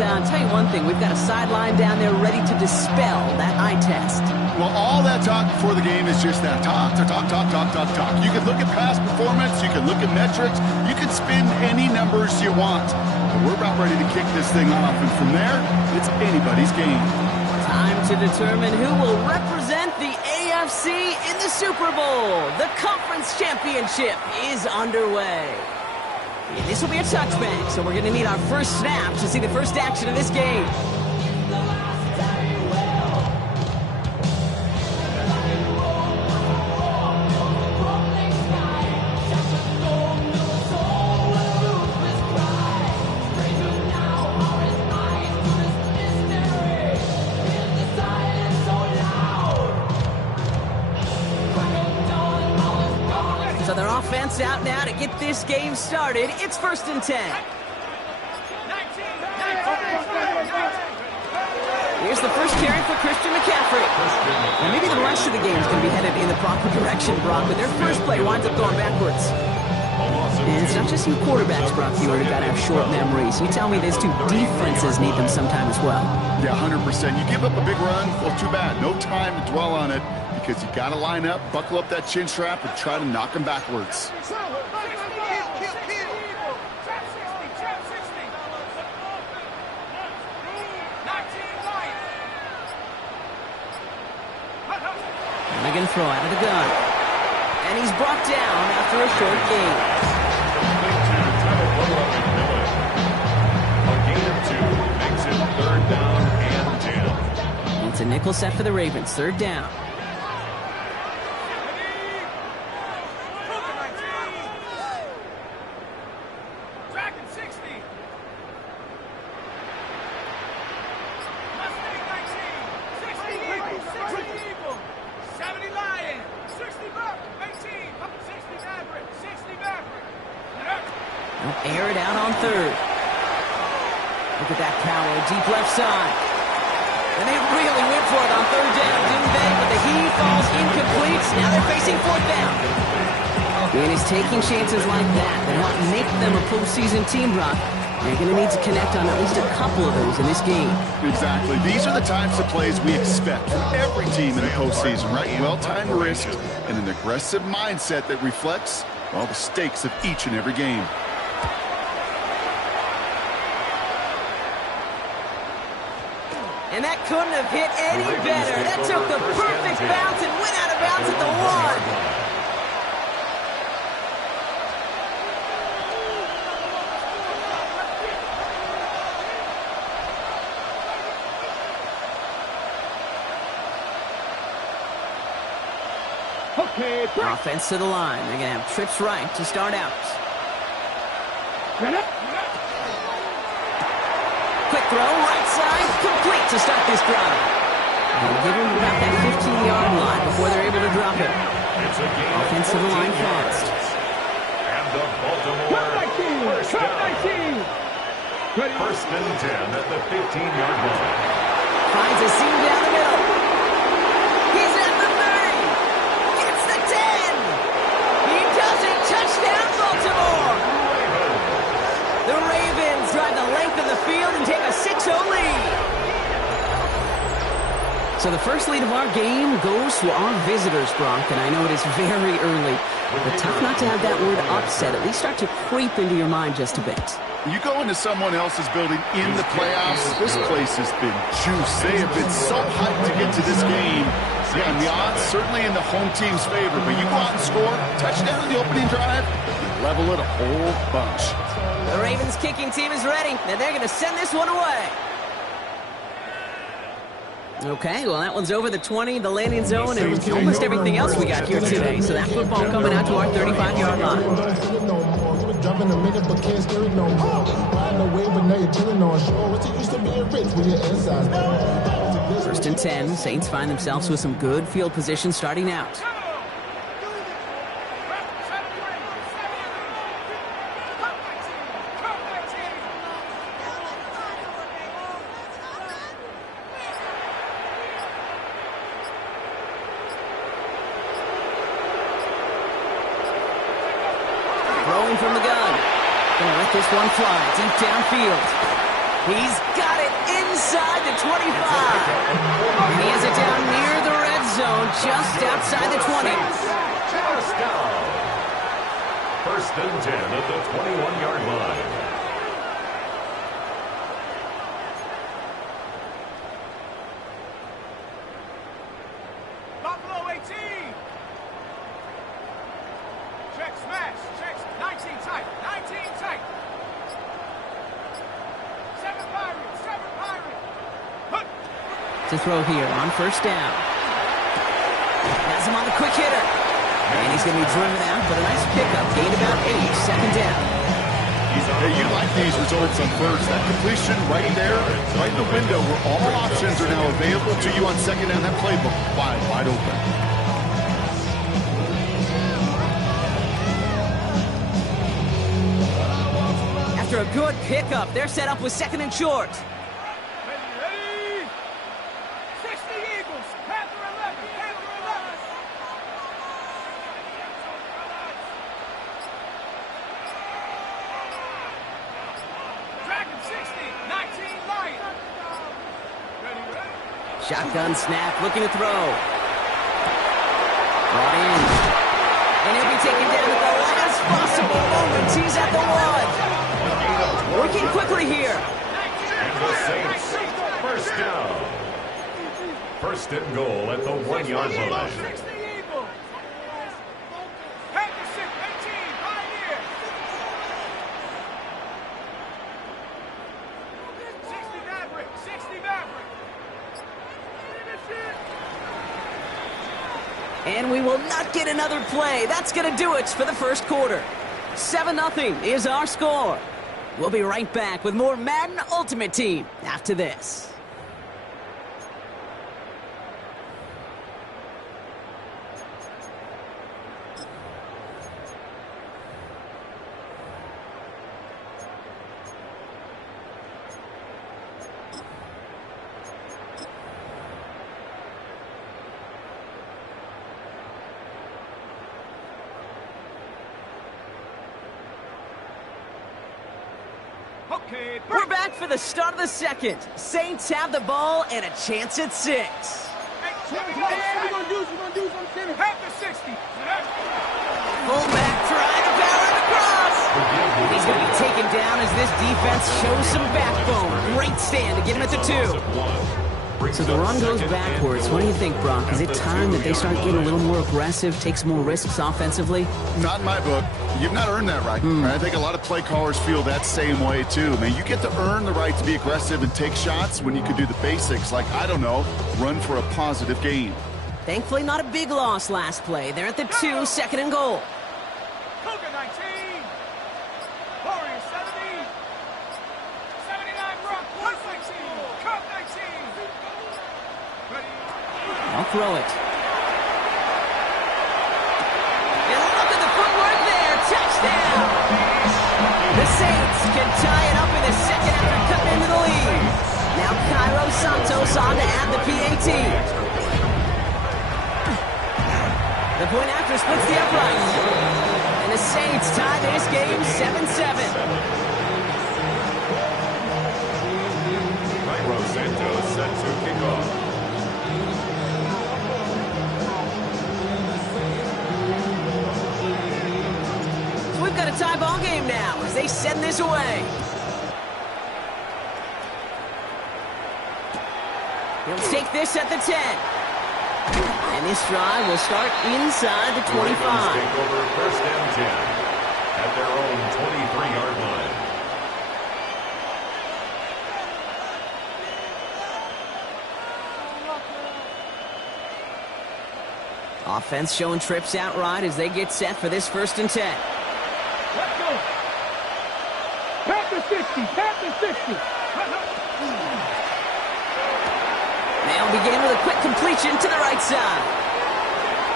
I'll tell you one thing, we've got a sideline down there ready to dispel that eye test. Well, all that talk before the game is just that. Talk. You can look at past performance, you can look at metrics, you can spin any numbers you want. But we're about ready to kick this thing off, and from there, it's anybody's game. Time to determine who will represent the AFC in the Super Bowl. The Conference Championship is underway. This will be a touchback, so we're going to need our first snap to see the first action of this game. So their offense out now to get this game started. It's 1st and 10. Here's the first carry for Christian McCaffrey. And maybe the rest of the game is going to be headed in the proper direction, Brock, but their first play winds up going backwards. And it's not just you quarterbacks, Brock, you got to have short memories. You tell me these two defenses need them sometime as well. Yeah, 100%. You give up a big run, well, too bad. No time to dwell on it, because you got to line up, buckle up that chin strap, and try to knock them backwards. And they're going to throw out of the gun. And he's brought down after a short gain. A gain of 2 makes it 3rd down and 10. It's a nickel set for the Ravens, 3rd down. Air it out on 3rd. Look at that power, deep left side. And they really went for it on 3rd down, didn't they? But the heave falls incomplete. Now they're facing 4th down. And it's taking chances like that help make them a postseason team, Brock. They're going to need to connect on at least a couple of those in this game. Exactly. These are the types of plays we expect from every team in the postseason, right? Well-timed risk and an aggressive mindset that reflects all the stakes of each and every game. And that couldn't have hit any better. That took the perfect bounce and went out of bounds at the 1. Okay, offense to the line. They're going to have trips right to start out. Quick throw, right side, complete to start this drive. They'll give him about that 15-yard line before they're able to drop it. Offense to the line fast. And the Baltimore first down. 1st and 10 at the 15-yard line. Finds a seam down the middle. He's at the 30. Gets the 10. He does it. Touchdown, Baltimore. The Ravens drive the length of the field and take a 6-0 lead. So the first lead of our game goes to our visitors, Brock, and I know it is very early, but tough not to have that word upset at least start to creep into your mind just a bit. You go into someone else's building in the playoffs, this place has been juiced. They have been so hyped to get to this game. Yeah, and the odds certainly in the home team's favor, but you go out and score, touchdown in the opening drive, and level it a whole bunch. The Ravens kicking team is ready, and they're going to send this one away. Okay, well, that one's over the 20, the landing zone, and almost everything else we got here today. So that football coming out to our 35-yard line. 1st and 10, Saints find themselves with some good field position starting out. Throwing from the gun. Gonna let this one fly deep downfield. He's got it inside the 25. And he has it down near the red zone, just outside the 20. First down. First and 10 at the 21-yard line. Buffalo 18. Check smash. Check 19 tight. 19 tight. 7 Pirates. 7 Pirates. To throw here on first down. Has him on the quick hitter. And he's going to be driven out, but a nice pickup. Gained about 8. Second down. Hey, you like these results on first. That completion right there, right in the window where all options are now available to you on second down. That playbook wide open. After a good pickup, they're set up with second and short. Ready? 60 Eagles. Panther 11. Panther 11. Dragon 60. 19 Lion. Ready? Shotgun snap, looking to throw. Brought in. And he'll be taken down at the last possible moment. He's at the 1. Working quickly here. And the Saints, first down. First and goal at the 1-yard line. 60 Eagles. Panther 6. 18. Pioneer. 60 Maverick. 60 Maverick. And we will not get another play. That's going to do it for the first quarter. 7-0 is our score. We'll be right back with more Madden Ultimate Team after this. Okay, We're back for the start of the second. Saints have the ball and a chance at 6. Hey, we're gonna do something. Panther 60. Fullback trying to power across. He's going to be taken down as this defense shows some backbone. Great stand to get him at the 2. So the run goes backwards. What do you think, Brock? Is it time that they start getting a little more aggressive, take some more risks offensively? Not in my book. You've not earned that right. I think a lot of play callers feel that same way, too. Man, you get to earn the right to be aggressive and take shots when you can do the basics, like, I don't know, run for a positive gain. Thankfully, not a big loss last play. They're at the 2, second and goal. Cougar 19. Warrior 70. 79 Rock 116. Cup 19. Ready? I'll throw it. And look at the footwork there. Touchdown. The Saints can tie it up in the second after cutting into the lead. Now Cairo Santos on to add the PAT. The point after splits the uprights. And the Saints tie this game 7-7. Cairo Santos set to kick off. So we've got a tie ball game now as they send this away. He'll take this at the 10. And this drive will start inside the 25. Take over first and 10 at their own 23-yard line. Offense showing trips out right as they get set for this first and 10. Let's go. Panther 60. Panther 60. They'll begin with a quick completion to the right side.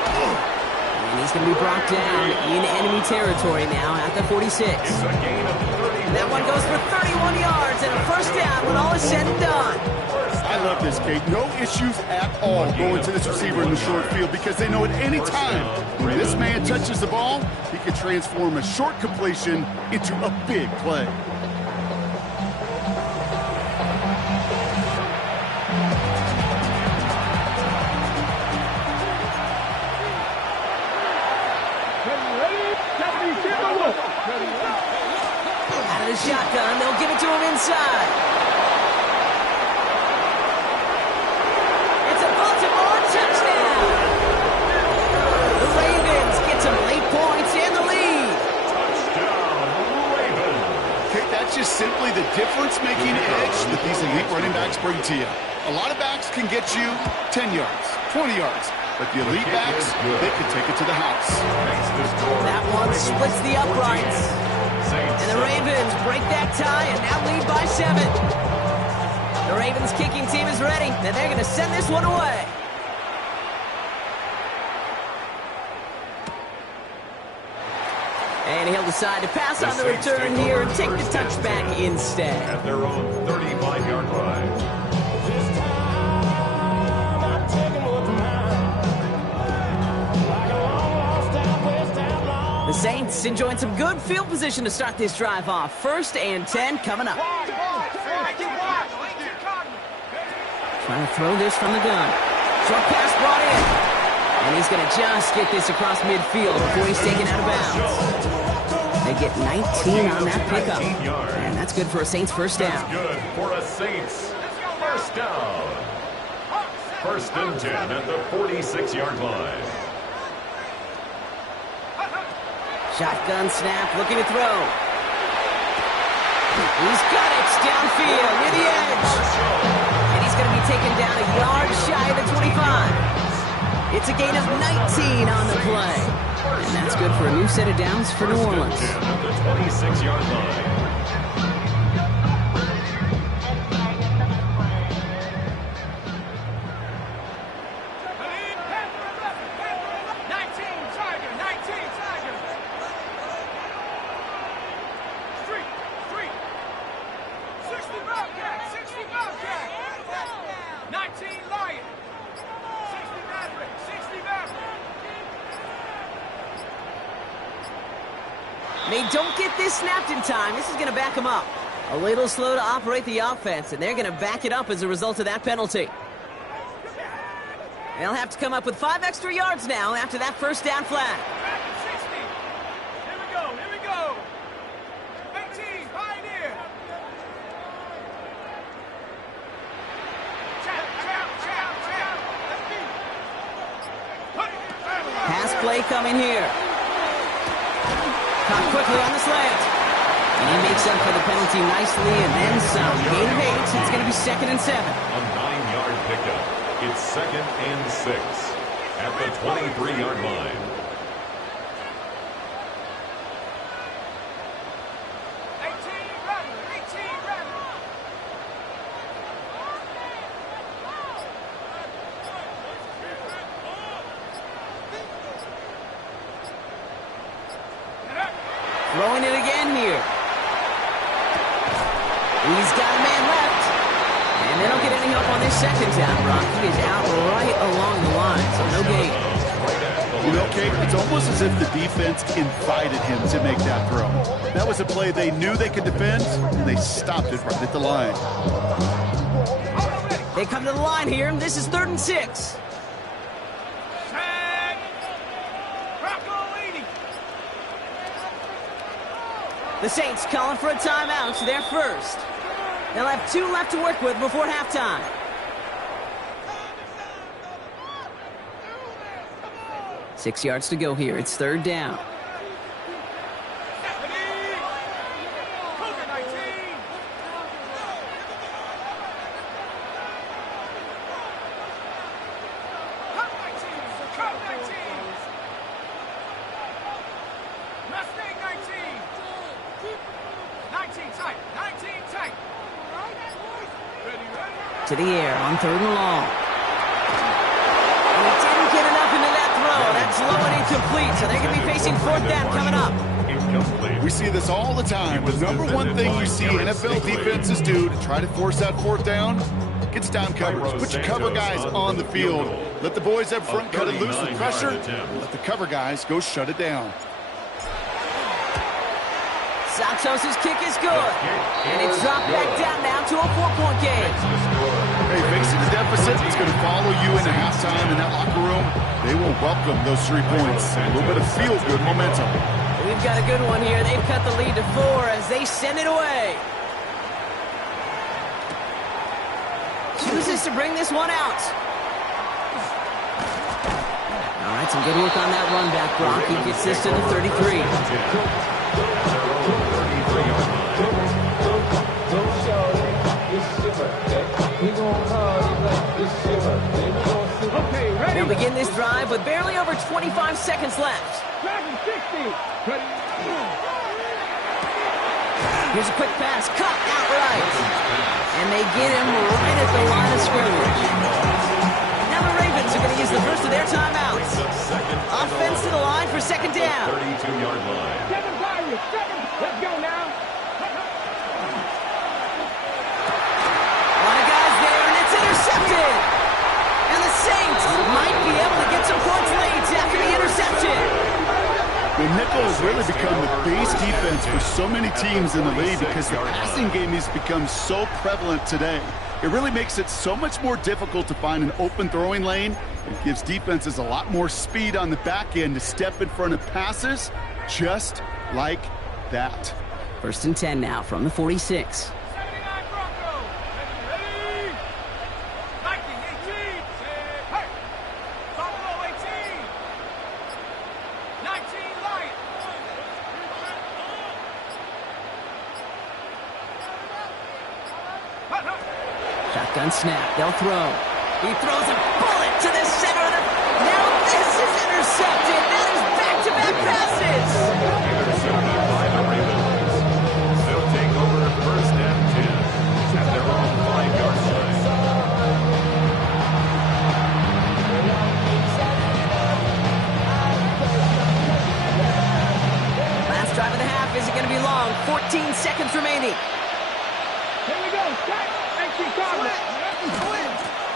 And he's going to be brought down in enemy territory now at the 46. It's a gain of 31. That one goes for 31 yards and a first down when all is said and done. I love this, Kate. No issues at all going to this receiver in the short field because they know at any time when this man touches the ball, he can transform a short completion into a big play. elite running backs bring to you. A lot of backs can get you 10 yards, 20 yards. But the elite backs, they can take it to the house. That one splits the uprights. And the Ravens break that tie and now lead by 7. The Ravens kicking team is ready, and they're going to send this one away. And he'll decide to pass on the return here and take the touchback instead. At their own 35-yard line. The Saints enjoying some good field position to start this drive off. 1st and 10 coming up. Trying to throw this from the gun. Short pass brought in. And he's going to just get this across midfield before he's taken out of bounds. They get 19 on that pickup. And that's good for a Saints first down. That's good for a Saints first down. 1st and 10 at the 46-yard line. Shotgun snap, looking to throw. He's got it downfield near the edge. And he's going to be taken down a yard shy of the 25. It's a gain of 19 on the play. And that's good for a new set of downs for New Orleans. At the 26-yard line. They don't get this snapped in time. This is going to back them up. A little slow to operate the offense, and they're going to back it up as a result of that penalty. They'll have to come up with 5 extra yards now after that first down flag. 60. Here we go. 18, Pioneer. Pass play coming here. Caught quickly on the slant. And he makes up for the penalty nicely and then some. Gain of 8. It's going to be 2nd and 7. A 9-yard pickup. It's 2nd and 6 at the 23-yard line. Throwing it again here. He's got a man left. And they don't get any help on this 2nd down, Brock. He is out right along the line, so no gain. You know, Kate, it's almost as if the defense invited him to make that throw. That was a play they knew they could defend, and they stopped it right at the line. They come to the line here, and this is 3rd and 6. The Saints calling for a timeout, so they're first. They'll have 2 left to work with before halftime. Six yards to go here. It's 3rd down. To the air on 3rd and long. And he didn't get enough into that throw. That's low and incomplete, so they're going to be facing 4th down coming up. We see this all the time. The number one thing you see NFL defenses do to try to force that 4th down, gets down coverage. Put your cover guys on the field. Let the boys up front cut it loose with pressure. Let the cover guys go shut it down. Santos' kick is good. And it's dropped back down now to a 4-point game. Hey, facing the deficit, it's going to follow you into halftime in that locker room. They will welcome those 3 points. A little bit of feel-good momentum. We've got a good one here. They've cut the lead to 4 as they send it away. Chooses to bring this one out. All right, some good work on that run back, Brock. He gets this to the 33. Don't show this shimmer. drive with barely over 25 seconds left. 60. Here's a quick pass, caught outright. And they get him right at the line of scrimmage. Now the Ravens are going to use the first of their timeouts. Offense to the line for second down. 32-yard line. 7 Pirates, 7. Let's go now. A lot of guys there, and it's intercepted. And the Saints might be able to get some points late after the interception. The nickel has really become the base defense for so many teams in the league because the passing game has become so prevalent today. It really makes it so much more difficult to find an open throwing lane. It gives defenses a lot more speed on the back end to step in front of passes just like that. 1st and 10 now from the 46. Shotgun snap, they'll throw. He throws a bullet to the center of the... Now this is intercepted. That is back-to-back passes. Intercepted by the Ravens. They'll take over 1st and 10 at their own 5-yard line. Last drive of the half isn't going to be long. 14 seconds remaining. Here we go.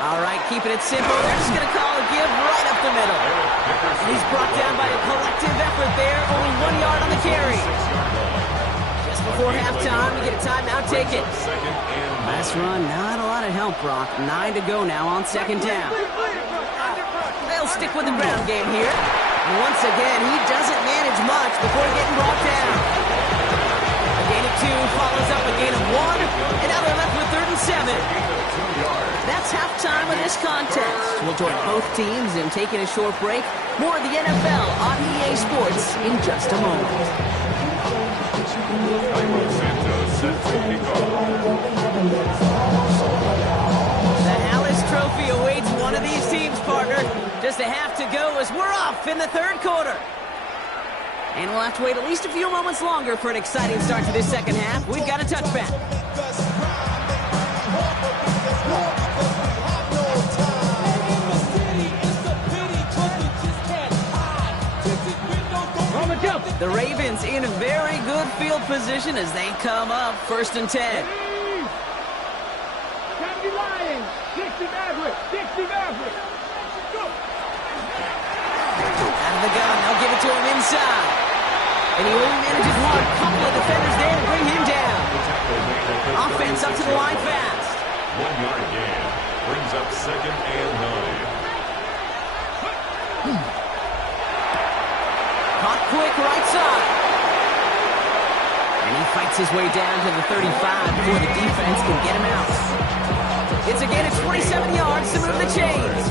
All right, keeping it simple. They're just going to call a give right up the middle. He's brought down by a collective effort there. Only 1 yard on the carry. Just before halftime, we get a timeout taken. Last run, not a lot of help, Brock. 9 to go now on second down. They'll stick with the ground game here. And once again, he doesn't manage much before getting brought down. A gain of 2 follows up a gain of 1, and now they're left with 3rd and 7. That's halftime of this contest. We'll join both teams in taking a short break. More of the NFL on EA Sports in just a moment. The Hallis Trophy awaits one of these teams, partner. Just a half to go as we're off in the 3rd quarter. And we'll have to wait at least a few moments longer for an exciting start to this second half. We've got a touchback. The Ravens in very good field position as they come up 1st and 10. Kennedy Lions, Dixie Maverick, Dixie Maverick. Out of the gun, they'll give it to him inside. And he only manages one. Couple of defenders there to bring him down. Offense up to the line fast. 1-yard gain brings up 2nd and 9. Caught quick right side. And he fights his way down to the 35 before the defense can get him out. It's a gain of 27 yards to move the chains.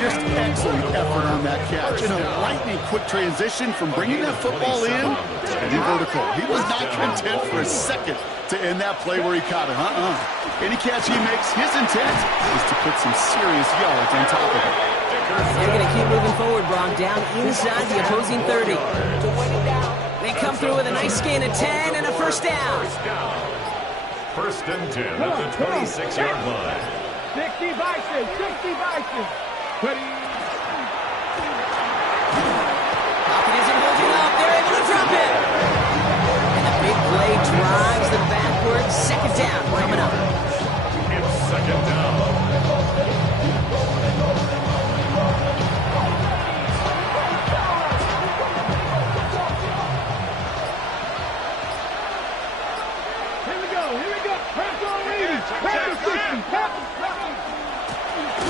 Just excellent effort on that catch. And a lightning quick transition from bringing that football in to vertical. He was not content for a second to end that play where he caught it. Any catch he makes, his intent is to put some serious yards on top of it. They're going to keep moving forward, Brock, down inside the opposing 30. They come through with a nice gain of 10 and a 1st down. 1st and 10 at the 26-yard line. 60 Bison, 60 Bison. Pocket isn't holding up. They're able to drop it. And the big play drives them backwards. 2nd down coming up. It's 2nd down.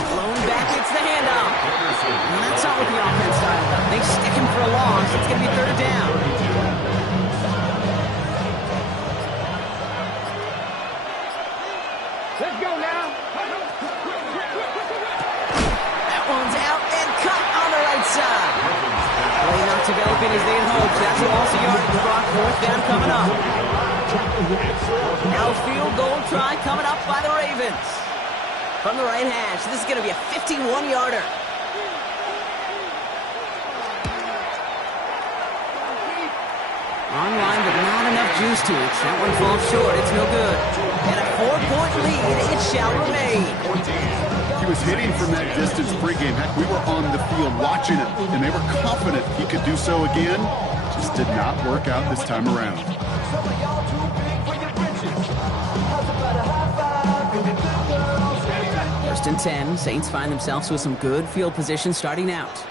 Blown back, it's the handoff. And that's not what the offense started up. They stick him for a loss. It's going to be 3rd down. Let's go now. That one's out and cut on the right side. Play not developing as they had hoped. That's a loss of yardage. Brock, 4th down coming up. Now field goal try coming up by the Ravens. From the right hash, this is going to be a 51-yarder. Online, but not enough juice to it. That one falls short. It's no good. And a 4-point lead, it shall remain. He was hitting from that distance pregame. Heck, we were on the field watching it, and they were confident he could do so again. Just did not work out this time around. First and 10. Saints find themselves with some good field position starting out.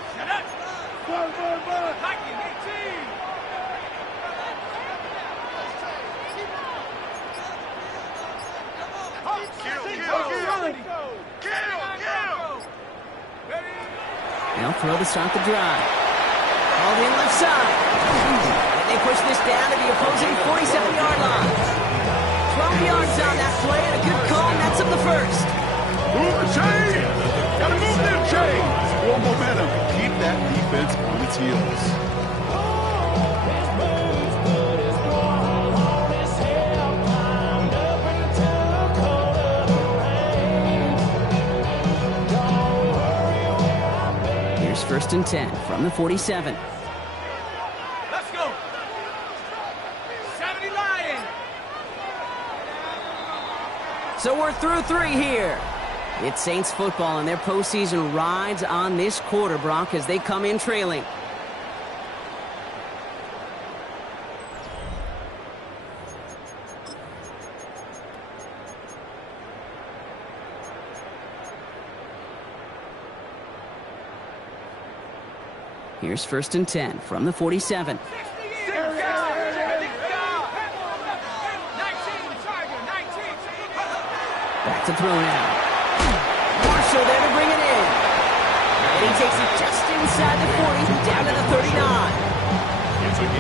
They'll throw to start the drive. Called in left side. And they push this down to the opposing 47-yard line. 12 yards on that play and a good call, and that's up the first. Move the chain! Gotta move them chains! More momentum. Keep that defense on its heels. First and 10 from the 47. Let's go. 70 Lion. So we're through 3 here. It's Saints football, and their postseason rides on this quarter, Brock, as they come in trailing. Here's first and 10 from the 47. Back to throw now. Marshall there to bring it in. And he takes it just inside the 40, down to the 39.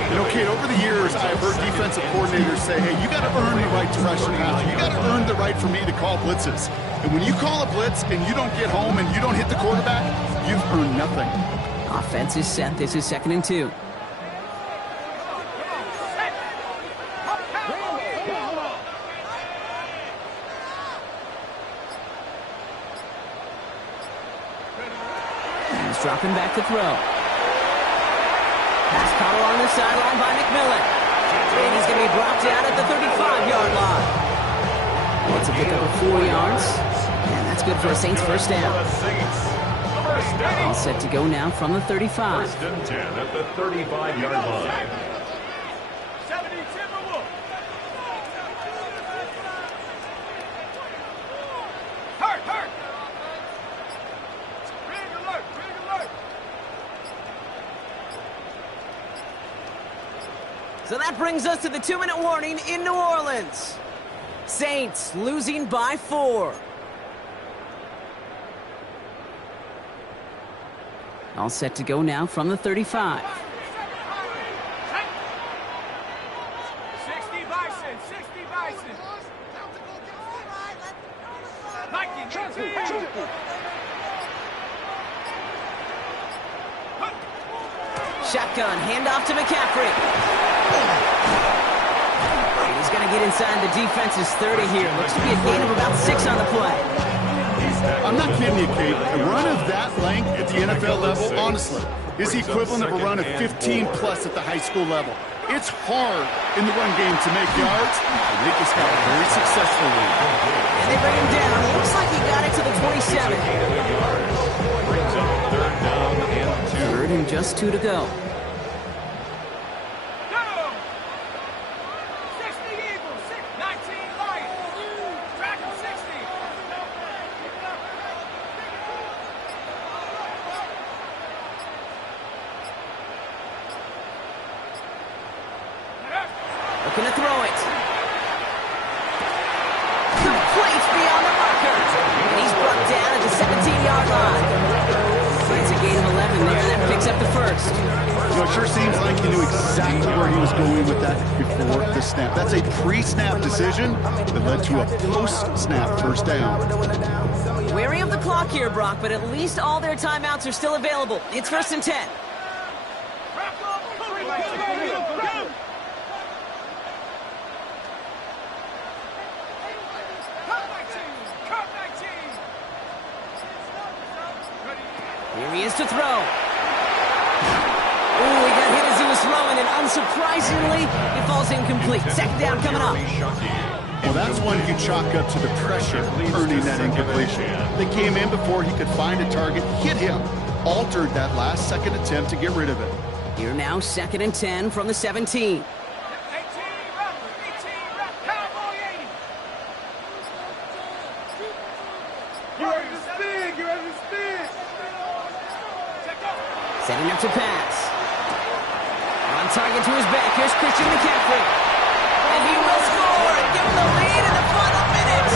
You know, Kate, over the years, I've heard defensive coordinators say, hey, you got to earn the right to rush the passer. You got to earn the right for me to call blitzes. And when you call a blitz and you don't get home and you don't hit the quarterback, you've earned nothing. Offense is set. This is 2nd and 2. He's dropping back to throw. Pass caught along the sideline by McMillan. And he's going to be brought down at the 35-yard line. It's a pickup of 4 yards. And that's good for a Saints first down. All set to go now from the 35. First and 10 at the 35-yard line. 70 Timberwolf. Hurt. Rig alert. So that brings us to the 2-minute warning in New Orleans. Saints losing by 4. All set to go now from the 35. 60 Bison. Shotgun, handoff to McCaffrey. And he's going to get inside the defense's 30 here. Looks to be a gain of about 6 on the play. I'm not kidding you, Kate. A run of that length at the NFL level, honestly, is the equivalent of a run of 15-plus at the high school level. It's hard in the run game to make yards, and they just got a very successful lead. And they bring him down. Looks like he got it to the 27. Brings up 3rd down and 2. 3rd and just 2 to go. Looking to throw it. Complete beyond the marker. And he's brought down at the 17-yard line. It's a gain of 11 there. That picks up the first. So it sure seems like he knew exactly where he was going with that before the snap. That's a pre-snap decision that led to a post-snap first down. Wary of the clock here, Brock, but at least all their timeouts are still available. It's 1st and 10. Here he is to throw. Ooh, he got hit as he was throwing, and Unsurprisingly, it falls incomplete. Second down coming up. Well, that's one you chalk up to the pressure earning that incompletion. They came in before he could find a target, hit him, altered that last second attempt to get rid of it. Here now, 2nd and 10 from the 17. Setting up to pass. On target to his back. Here's Christian McCaffrey. And he will score and give him the lead in the final minutes.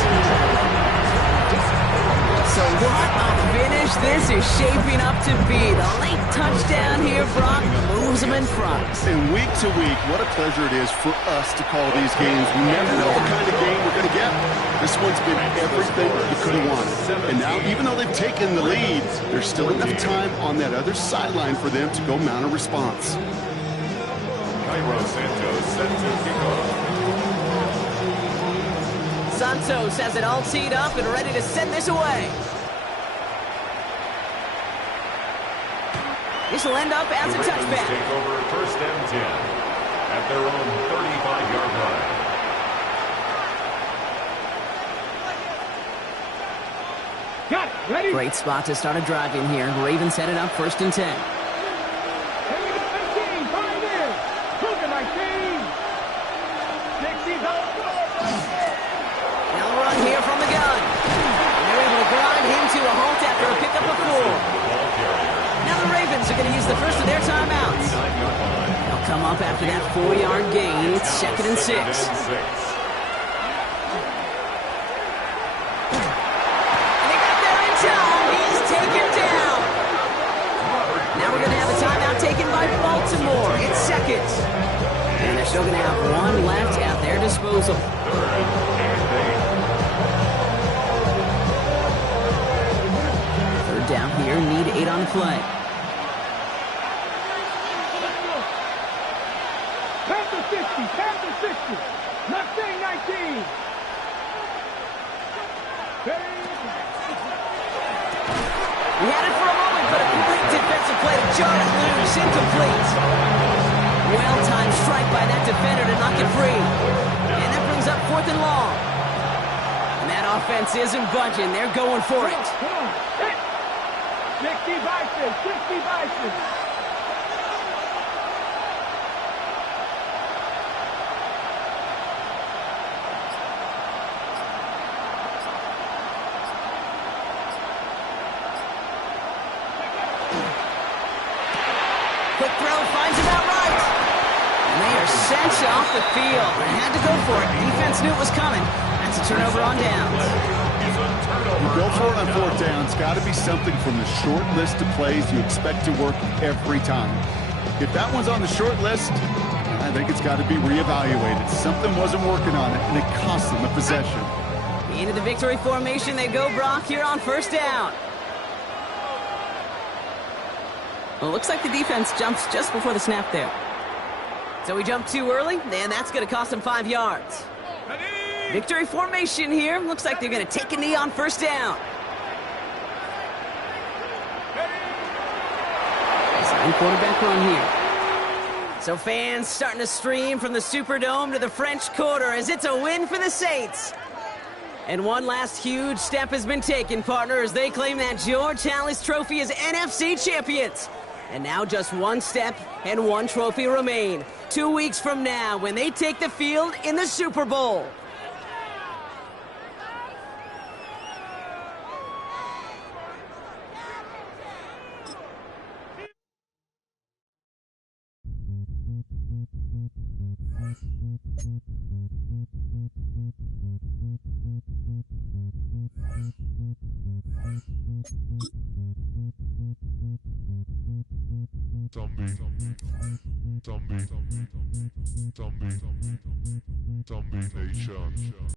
So what a finish this is shaping up to be. The late touchdown here, Brock, moves him in front. And week to week, what a pleasure it is for us to call these games. We never know what kind of game we're going to get. This one's been everything you could have wanted. And now, even though they've taken the lead, there's still enough time on that other sideline for them to go mount a response. Cairo Santos set to kick off. Santos has it all teed up and ready to send this away. This will end up as a touchback. Take over 1st and 10 at their own 35-yard line. Got it. Ready? Great spot to start a drive in here. Ravens headed up 1st and 10. Here we go, 19. Find it. Look at my team. 60's out. Now the run here from the gun. And they're able to grind him to a halt after a pickup of 4. Now the Ravens are going to use the first of their timeouts. They'll come up after that 4-yard gain. It's 2nd and 6. And they got there in time. He's taken down. Now we're going to have a timeout taken by Baltimore. It's 2nd. And they're still going to have one left at their disposal. Third down here. Need 8 on the play. Panther 60. Panther 60. Mustang 19. He had it for a moment, but a complete defensive play to jar it loose. Incomplete. Well-timed strike by that defender to knock it free. And that brings up 4th and long. And that offense isn't budging. They're going for it. Come on. Hit. 60 Bison. 60 Bison. Quick throw finds him out right. And they are sent off the field. They had to go for it. Defense knew it was coming. That's a turnover on downs. You go for it on 4th down. It's got to be something from the short list of plays you expect to work every time. If that one's on the short list, I think it's got to be reevaluated. Something wasn't working on it, and it cost them a possession. Into the victory formation they go, Brock, here on 1st down. Well, it looks like the defense jumps just before the snap there. So we jumped too early, and that's going to cost them 5 yards. Victory formation here. Looks like they're going to take a knee on 1st down. Second quarterback run here. So fans starting to stream from the Superdome to the French Quarter as it's a win for the Saints. And one last huge step has been taken, partner, as they claim that George Halas Trophy as NFC champions. And now just one step and one trophy remain. 2 weeks from now when they take the field in the Super Bowl. Zombie Nation.